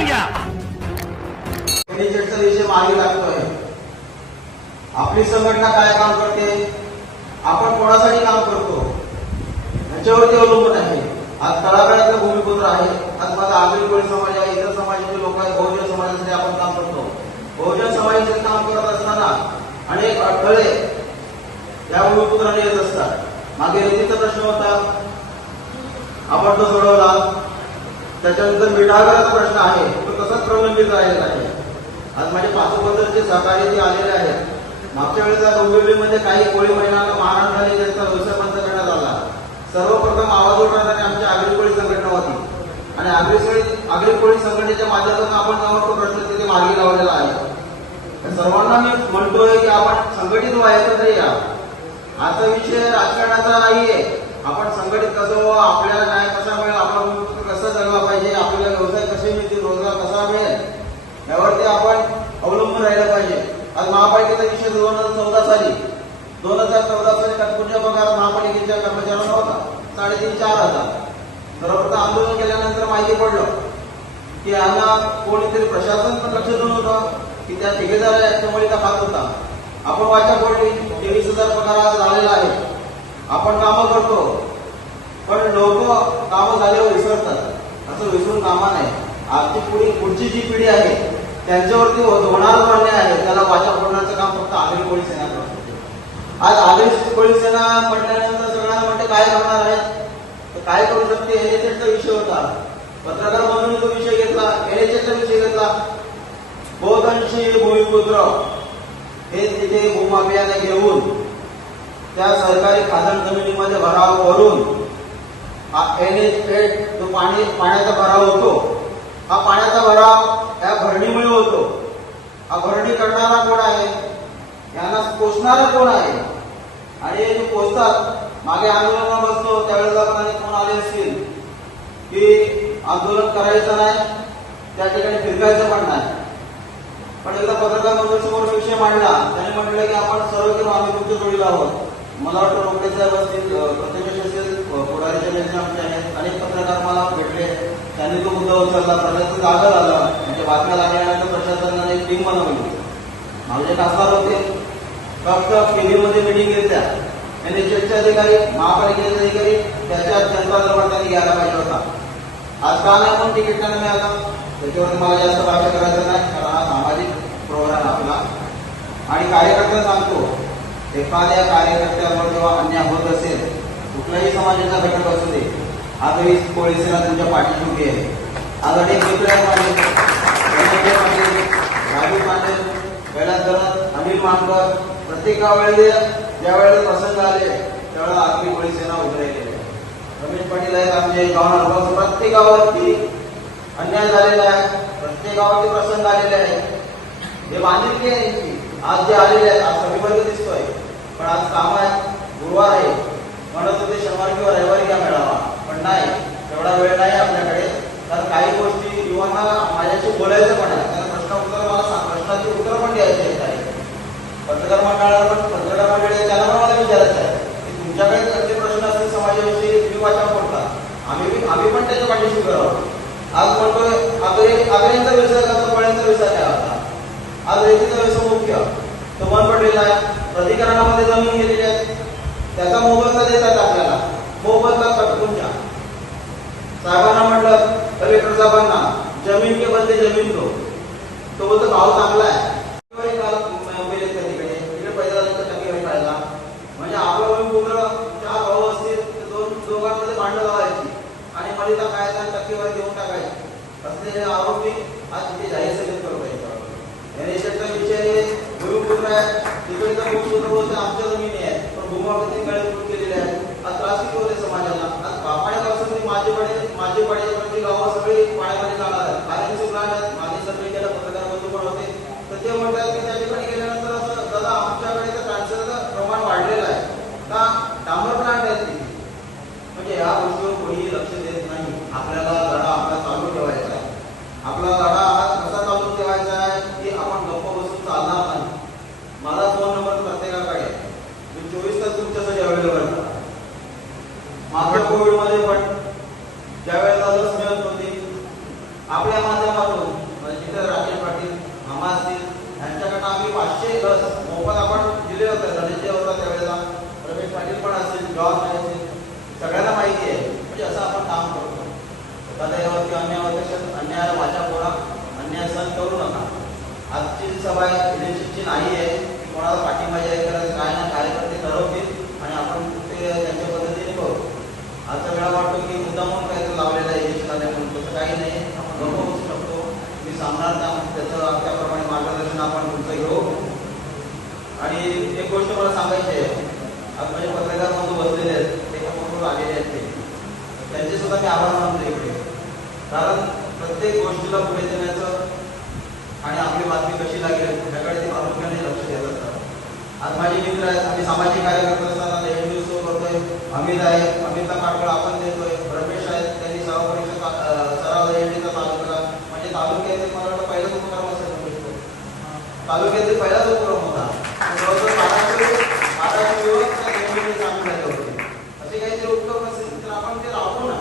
समजून घ्या विषय मागे लागतोय. आपली संघटना काय काम करते? आपण कोणासाठी काम करतो? याच्यावरती अवलंबून आहे. आज तळागाळातला भूमिपुत्र आहे. आज माझा आगरी कोळी समाज आहे इतर समाजाचे लोक आहेत बहुजन समाजासाठी आपण काम करतो. बहुजन समाजाचे काम करत असताना अनेक अडथळे या भूमिपुत्राने येत असतात. मागे रेतीचा प्रश्न होता आपण तो सोडवला त्याच्यानंतर मिठागराचा प्रश्न आहे. तो तसाच प्रलंबित राहिलेला आहे. आज माझे पाचोबद्दलचे सहकारी जे आलेले आहेत मागच्या वेळेला डोंबिवलीमध्ये काही कोळी महिलांना मारहाण झाली त्यांचा व्यवसाय बंद करण्यात आला. सर्वप्रथम आवाज उठवणारी आमची आगरी कोळी संघटना होती. आणि आगरी आगरी कोळी संघटनेच्या माध्यमातून आपण जाऊन तो प्रश्न तिथे मागे लावलेला आहे. सर्वांना मी म्हणतोय की आपण संघटित व्हायचं नाही या. आजचा विषय राजकारणाचा नाहीये. आपण संघटित कसं व्हावं आपल्याला न्याय कसा मिळेल आपला भूमिपुत्र कसा जगला पाहिजे आपल्याला व्यवसाय कसे मिळतील रोजगार कसा मिळेल यावरती आपण अवलंबून राहिलं पाहिजे आज महापालिकेचा दोन हजार चौदा साली दोन हजार चौदा साली नागपूरच्या पगार महापालिकेच्या कर्मचाऱ्यांना होता साडेतीन चार हजार. सर्वप्रथम आंदोलन केल्यानंतर माहिती पडलं की यांना कोणीतरी प्रशासन पण लक्ष देऊन होतं की त्या ठेकेदार याच्यामुळे खात होता आपण वाचा पडली तेवीस हजार पगार आज झालेला आहे. आपण कामं करतो पण लोक कामं झाल्यावर विसरतात. असं विसरून कामा नाही आजची पुढील पुढची जी पिढी आहे त्यांच्यावरती होणार म्हणणे आहे त्याला वाचा फोडण्याचं काम फक्त आगरी कोळी सेना आज आगरी कोळी सेना म्हटल्यानंतर सगळ्यांना म्हणते काय करणार आहे? तर काय करू शकते? एनएचएसचा विषय होता. पत्रकार म्हणून तो विषय घेतला एनएचएसचा विषय घेतला. बहुतांशी भूमिपुत्र. हे तिथे भूमाफियाने घेऊन त्या सरकारी खाजण जमिनीमध्ये भराव करून एन एच एट जो पाणी पाण्याचा भराव होतो. हा पाण्याचा भराव या भरणीमुळे होतो. हा भरणी करणारा कोण आहे? यांना पोचणारा कोण आहे? आणि हे जे पोचतात मागे आंदोलन बसतो त्यावेळेला पण अनेक कोण आले असतील? की आंदोलन करायचं नाही त्या ठिकाणी फिरकायचं पण नाही. पण एकदा पत्रकार समोर विषय मांडला त्याने म्हटलं की आपण सर्व किंवा आम्ही तुमच्या जोडीला आहोत. मला वाटतं रोकडे असतील अं, प्रथमेश असेल पुढारीचे नेते आमचे आहेत. अनेक पत्रकार मला भेटले. त्यांनी तो मुद्दा उचलला. प्रशासन जागा झाला म्हणजे बातम्या लागल्यानंतर प्रशासनाने एक टीम बनवली. माझे खासदार होते. फक्त केबीमध्ये मिटिंग घेतल्या. एनएचएसचे अधिकारी महापालिकेचे अधिकारी त्याच्या जनता दरबार त्यांनी घ्यायला पाहिजे होता. आज का नाही पण तिकीट नाही मिळालं? त्याच्यावर मला जास्त भाषा करायचं नाही कारण हा सामाजिक प्रोग्राम आपला. आणि कार्यकर्त्यांना सांगतो एखाद्या कार्यकर्त्यावर जेव्हा अन्याय होत असेल कुठल्याही समाजाचा घटक असू दे आज ही कोळी तुमच्या पाठीशी उभी आहे. आज अनेक मित्र राजू पांडे कैलास धरत अनिल मानकर प्रत्येक वेळेला ज्या वेळेला प्रसंग आले त्यावेळेला आपली पोलीस सेना उभे राहिली आहे रमेश पाटील आहेत आमचे गावात प्रत्येकावरती अन्याय झालेला आहे प्रत्येकावरती प्रसंग आलेले आहेत. हे बांधिलकी आहे यांची. आज जे आलेले आहेत आज सगळी दिसतोय. पण आज काम आहे गुरुवार आहे. म्हणत होते शनिवार किंवा रविवारी घ्या मिळावा. पण नाही तेवढा वेळ नाही आपल्याकडे. तर काही गोष्टी युवांना माझ्याशी बोलायचं पण आहे. त्यांना प्रश्न उत्तर मला सांग प्रश्नाची उत्तर पण द्यायची आहेत पत्रकार मंडळाला पण पत्रकार मंडळी त्याला पण मला विचारायचं आहे की तुमच्याकडे कसले प्रश्न असतील समाजाविषयी तुम्ही वाचा बोलता. आम्ही बी- आम्ही पण त्याच्या पाठीशी करावं आज म्हणतोय आगरी आगरींचा व्यवसाय करतो फळ्यांचा व्यवसाय काय होता? आज रेतीचा व्यवसाय मुख्य तो बंद पडलेला आहे. प्राधिकरणामध्ये जमीन गेलेली आहे. त्याचा मोबदला देतात आपल्याला. मोबदला कटकूनच्या साहेबांना म्हटलं कलेक्टर साहेबांना जमीन के बदले जमीन दो. तो बोलतो भाव चांगला आहे टक्केवारी काल मुंबईला येते तिकडे तिकडे पैसा झाला तर टक्केवारी पाहिला म्हणजे आपलं वय पूर्ण चार भाऊ असतील तर दोन दोघांमध्ये भांडण लावायची आणि मलिता काय आणि टक्केवारी देऊन टाकायची असलेले आरोपी आज तिथे जाहीर सभेत करतोय एनएसएचा विषय भूमिपुत्र आहे तिकडे तर भूमिपुत्र बोलते आमच्या जमिनी आहेत पण भूमावती गळीभूत केलेले आहेत आज त्रास किती होते समाजाला आज पाण्यापासून माझे पडे माझे पडे म्हणजे गावं सगळी पाण्यामध्ये जाणार आहेत कारण प्लांट आहेत माझे सर्वे केला पत्रकार बंधू पण होते तर ते म्हणतात की त्या ठिकाणी गेल्यानंतर असं दादा आमच्याकडे तर कॅन्सरचं प्रमाण वाढलेलं आहे का डांबर प्लांट आहेत तिथे म्हणजे या गोष्टीवर कोणीही लक्ष देत नाही आपल्याला लढा आपला चालू ठेवायचा आहे आपला लढा हा कसा चालू ठेवायचा आहे की आपण गप्प बसून चालणार नाही माझा फोन नंबर प्रत्येकाकडे आहे. मी चोवीस तास तुमच्यासाठी अवेलेबल आहे मागच्या कोविडमध्ये होती. आपल्या माध्यमातून म्हणजे जिथे राजेश पाटील मामा असतील यांच्याकडनं आम्ही पाचशे लस मोफत आपण दिले होते. धनंजय होता त्यावेळेला रमेश पाटील पण असतील जॉर्ज असतील सगळ्यांना माहिती आहे. म्हणजे असं आपण काम करतो. एखाद्यावरती अन्याय होत असेल वाचा फोडा अन्याय सहन करू नका. आजची सभा इलेक्शनची नाही आहे. की कोणाला पाठिंबा जाहीर करायचं काय ना कार्यकर्ते ठरवतील आणि आपण ते त्यांच्या पद्धतीने करू. आजचा वेळा वाटतो की मुद्दा म्हणून काहीतरी लावलेलं आहे इलेक्शन आल्यामुळे तसं काही नाही आपण गप्प बसू शकतो मी सांगणार त्या त्याचं त्याप्रमाणे मार्गदर्शन आपण तुमचं घेऊ आणि एक गोष्ट आज माझे पत्रकार बंधू बसलेले आहेत. एका फोटोवर आलेले आहेत ते. त्यांचे सुद्धा मी आभार मानतो इकडे. कारण प्रत्येक गोष्टीला पुढे देण्याचं आणि आपली बातमी कशी लागेल याकडे ते प्रामुख्याने लक्ष देत असतात. आज माझे मित्र आहेत. आम्ही सामाजिक कार्यकर्ते असताना नेहमी उत्सव करतोय अमित आहे अमितला पाठबळ आपण देतोय रमेश आहेत त्यांनी सराव परीक्षा चा- अं, सराव एनडीचा चालू केला म्हणजे तालुक्यातील मला वाटतं पहिलाच उपक्रम असेल रमेश भाऊ. तालुक्यातील पहिलाच उपक्रम होता जवळजवळ बाराशे बाराशे युवक त्या निवडणुकीत सामील झाले होते असे काहीतरी उपक्रम असेल तर आपण ते राबवू ना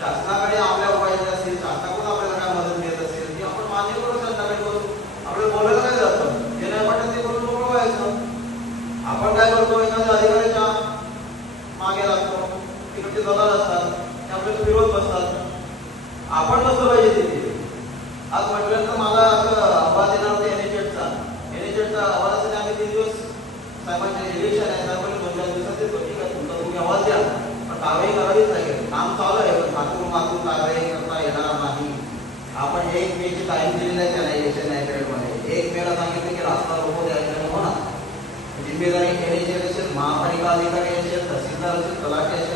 शासनाकडे आपल्या उपाय असतील शासनाकडून आपल्याला काय मदत मिळत असेल ती आपण मान्य करू शासनाकडे करू आपल्याला बोलायला काय जातं हे नाही वाटत ते करून मोकळं व्हायचं आपण काय करतो एखाद्या अधिकाऱ्याच्या मागे लागतो तिकडचे असतात ते आपल्याला विरोध बसतात. आपण कसं पाहिजे तिथे. आज म्हटल्यानंतर मला असं आवाज येणार होता एनएचएडचा एनएचएडचा आवाज असताना आम्ही तीन दिवस साहेबांचे इलेक्शन आहे साहेबांनी दोन चार दिवसात येतो ठीक आहे तुमचा तुम्ही आवाज द्या. पण कारवाई करावीच लागेल. काम चालू आहे. पण मागून मागून कारवाई करता येणार नाही. आपण एक मे ची तारीख दिलेली आहे त्याला इलेक्शन नाही मध्ये एक मेला सांगितलं की रास्ता रोखो द्यायचं होणार जिम्मेदारी एनएचएड असेल महापालिका अधिकारी असेल तहसीलदार असेल तलाठी असेल